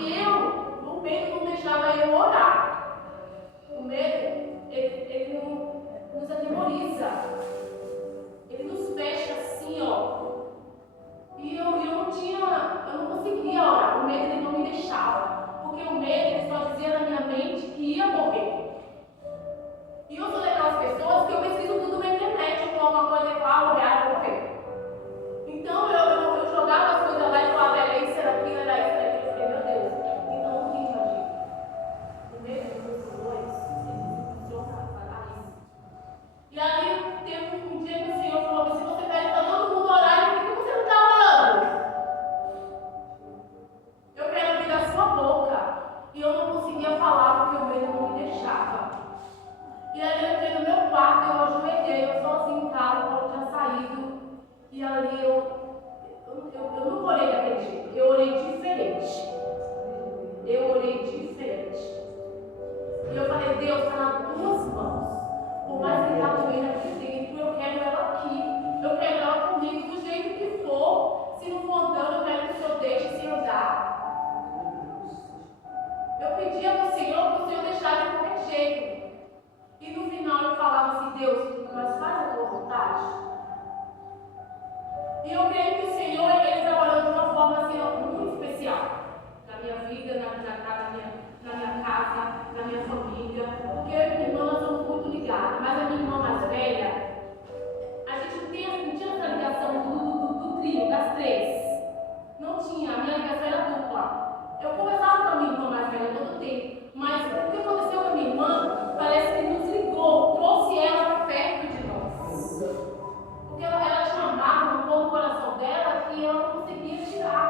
E eu, no meio, não deixava eu eu não orei daquele jeito, eu orei diferente. Eu orei diferente. E eu falei, Deus, está nas tuas mãos. Por mais que está doendo aqui dentro, eu quero ela aqui. Eu quero ela comigo, do jeito que for. Se não for andando, eu quero que o Senhor deixe sem andar. Eu pedia para o Senhor deixar de qualquer jeito. E no final eu falava assim, Deus, mas faz a tua vontade. E eu creio que o Senhor, Ele trabalhou de uma forma assim, muito especial. Na minha vida, na minha casa, na minha família. Porque eu e minha irmã, nós somos muito ligados. Mas a minha irmã mais velha, a gente não tinha essa ligação do trio, das três. Não tinha, a minha ligação era dupla. Eu conversava com a minha irmã mais velha todo tempo. Mas o que aconteceu com a minha irmã, parece que nos ligou, trouxe ela para perto de nós. Porque ela tinha uma mágoa no coração dela que ela não conseguia tirar.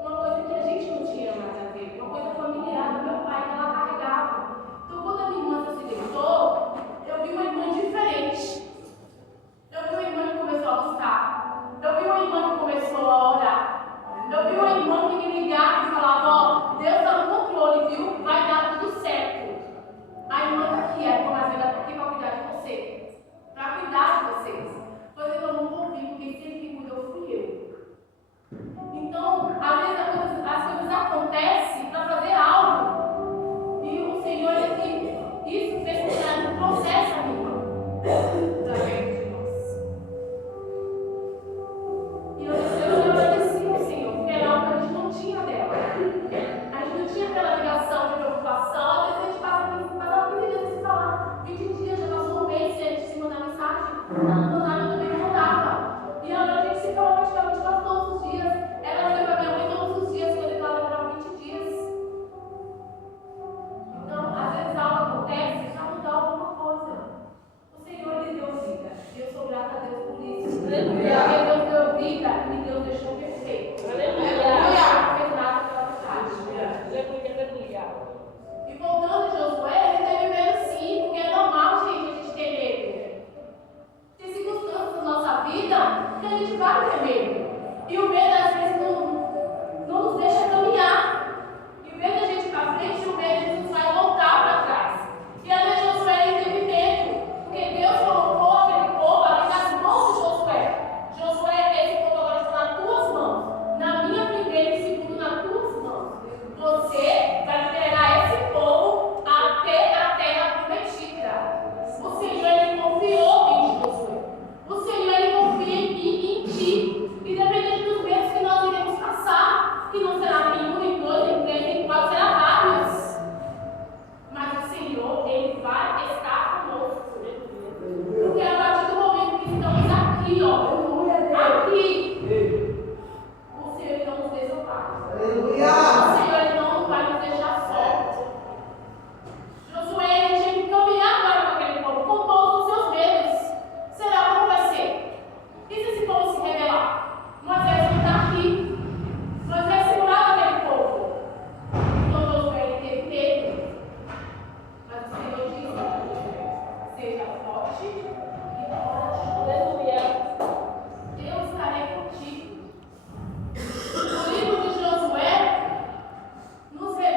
Uma coisa que a gente não tinha mais a ver, uma coisa familiar do meu pai que ela carregava. Então, quando a minha irmã se acidentou, eu vi uma irmã diferente. Eu vi uma irmã que começou a buscar. Eu vi uma irmã que começou a orar. Eu vi uma irmã que me ligava e falava, ó, Deus está no controle, viu? Vai dar tudo certo. A irmã está aqui, a irmã mais velha está aqui para cuidar de você. Para cuidar de vocês. Pois eu não vou ouvir, porque quem cuidou fui eu. Então, às vezes as coisas acontecem para fazer algo. E o Senhor, isso fez com que ela trouxesse a minha irmã para perto de nós. E eu agradeci ao Senhor, porque era algo que a gente não tinha dela. A gente não tinha aquela ligação de preocupação. Às vezes a gente passava 15 dias sem falar. 20 dias, já passou um mês sem a gente se mandar mensagem. Ela não mandava, eu também não mandava. E agora a gente se fala praticamente quase todos os dias. Ela liga para minha mãe todos os dias, quando ela demorava 20 dias. Então, às vezes algo acontece para mudar alguma coisa. O Senhor lhe deu vida. E eu sou grata a Deus por isso. Aleluia. Porque Deus deu vida e Deus deixou perfeito. Aleluia. Não fez nada pela vontade. Aleluia. E voltando a Josué, ele teve medo sim, porque é normal, gente, a gente ter medo. Tem circunstâncias na nossa vida que a gente vai ter medo. E o medo, às vezes,